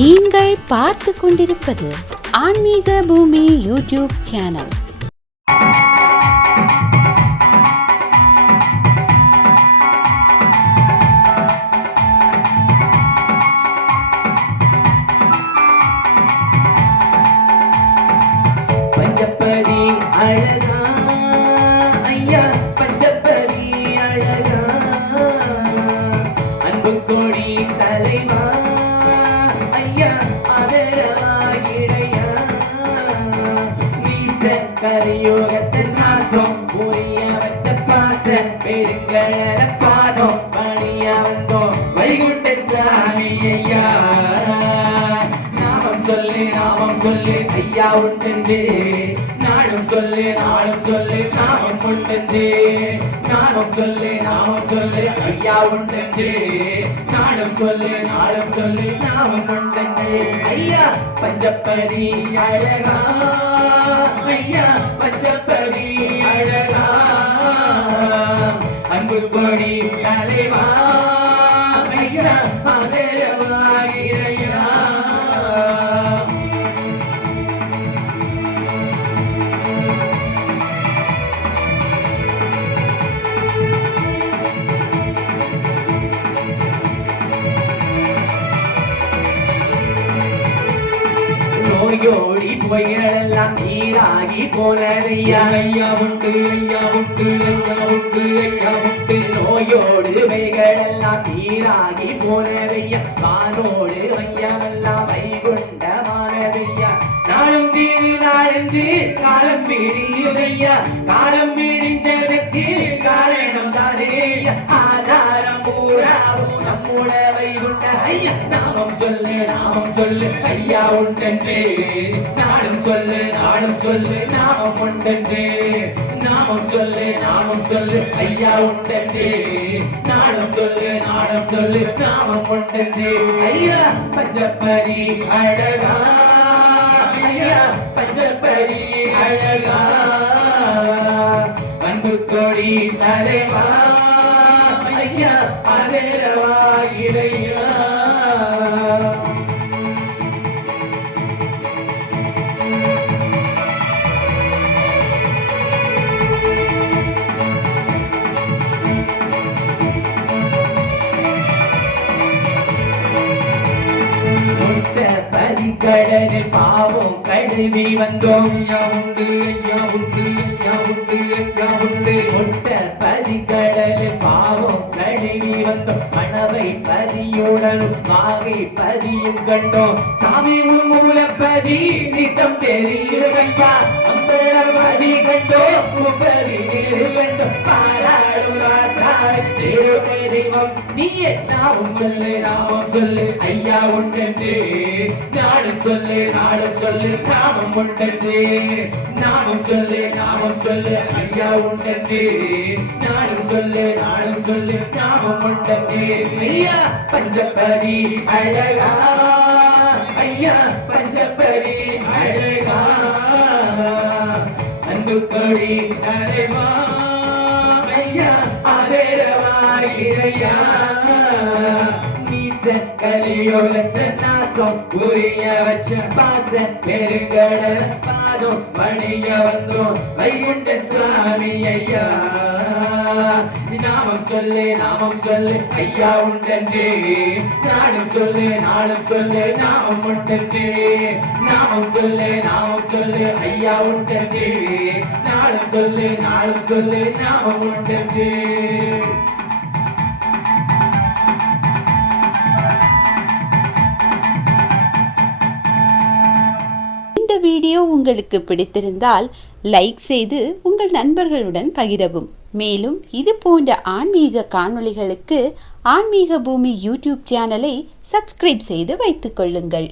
நீங்கள் பார்த்து கொண்டிருப்பது ஆன்மீக பூமி யூடியூப் சேனல். பஞ்சப்பதி அழகா ஐயா, பஞ்சப்பதி அழகா, அன்பு கோடி தலைவா ஐயா, அதரவாயிடையா, வீச கலியுகத்தின் நாசம் புரிய வச்ச பாச பெருங்கடல பாதம் பணிய வந்தோம் வைகுண்ட சாமி ஐயா. நாமம் சொல்லு ஐயா உண்டென்று, நாடும் சொல்லு நாமம் உண்டென்று, நாமம் சொல்லு ஐயா உண்டென்று, நாடும் சொல்லு நாமம் உண்டென்று. ஐயா பஞ்சப்பதி அழகா ஐயா, பஞ்சப்பதி அழகா, அன்பு கொடி தலைவா ஐயா, அதரவாயிடையா. நோயோடி புயலெல்லாம் நீராகி போனதையா, ஐயா உண்டு நோயோடு வைகளெல்லாம் நீராகி போனதையா, வானோடு வையமெல்லாம் வைகுண்டமானதையா. நாளும் தீரு நாளென்று காலம் பிடியுதையா, காலம் பிடிஞ்சதற்கு காரணம் தானேயா, ஆதாரம் பூராவும் நம்முட வைகுண்ட ஐயா. நாமம் சொல்லு ஐயா உண்டென்று, நாடும் சொல்லு நாமம் உண்டென்று, நாமம் சொல்லு ஐயா உண்டென்று, நாடும் சொல்லு நாமம் உண்டென்று. ஐயா பஞ்சப்பதி அழகா ஐயா, பஞ்சப்பதி அழகா, அன்பு கொடி தலைவா ஐயா, அதரவாயிடையா. பதிக்கடலில் பாவம் கழுவி வந்தோம் ஐயா உண்டு, ஒட்ட பதிக்கடலில் பாவம் கழுவி வந்தோம், மணவை பதியுடனும் மாகை பதியும் கண்டோம், சாமி மூலப்பதி நித்தம் தெரியுதா, அம்பரபதி கண்டோம் உபரி நேரு கண்டோம், பாராடும் ராசாய் தெய்வம் நீயே. நாமம் சொல்லு ஐயா உண்டென்று, நாடும் சொல்லு நாமம் உண்டென்று, நாமம் சொல்லு ஐயா உண்டென்று, நாடும் சொல்லு நாமம் உண்டென்று. ஐயா பஞ்சப்பதி அழகா ஐயா, பஞ்சப்பதி அழகா, அன்பு கொடி தலைவா ஐயா, அதரவாயிடையா, கலியுகத்த நாசம் புரிய வச்ச பாச பெருங்கடல பாதம் பணிய வந்தோம் வைகுண்ட சுவாமி ஐயா. நாமம் சொல்லு ஐயா உண்டென்று, நாடும் சொல்லு நாமம் உண்டென்று, நாமம் சொல்லு ஐயா உண்டென்று, நாடும் சொல்லு நாமம் உண்டென்று. இந்த வீடியோ உங்களுக்கு பிடித்திருந்தால் லைக் செய்து உங்கள் நண்பர்களுடன் பகிரவும். மேலும் இது போன்ற ஆன்மீக காணொளிகளுக்கு ஆன்மீக பூமி யூடியூப் சேனலை சப்ஸ்கிரைப் செய்து வைத்துக் கொள்ளுங்கள்.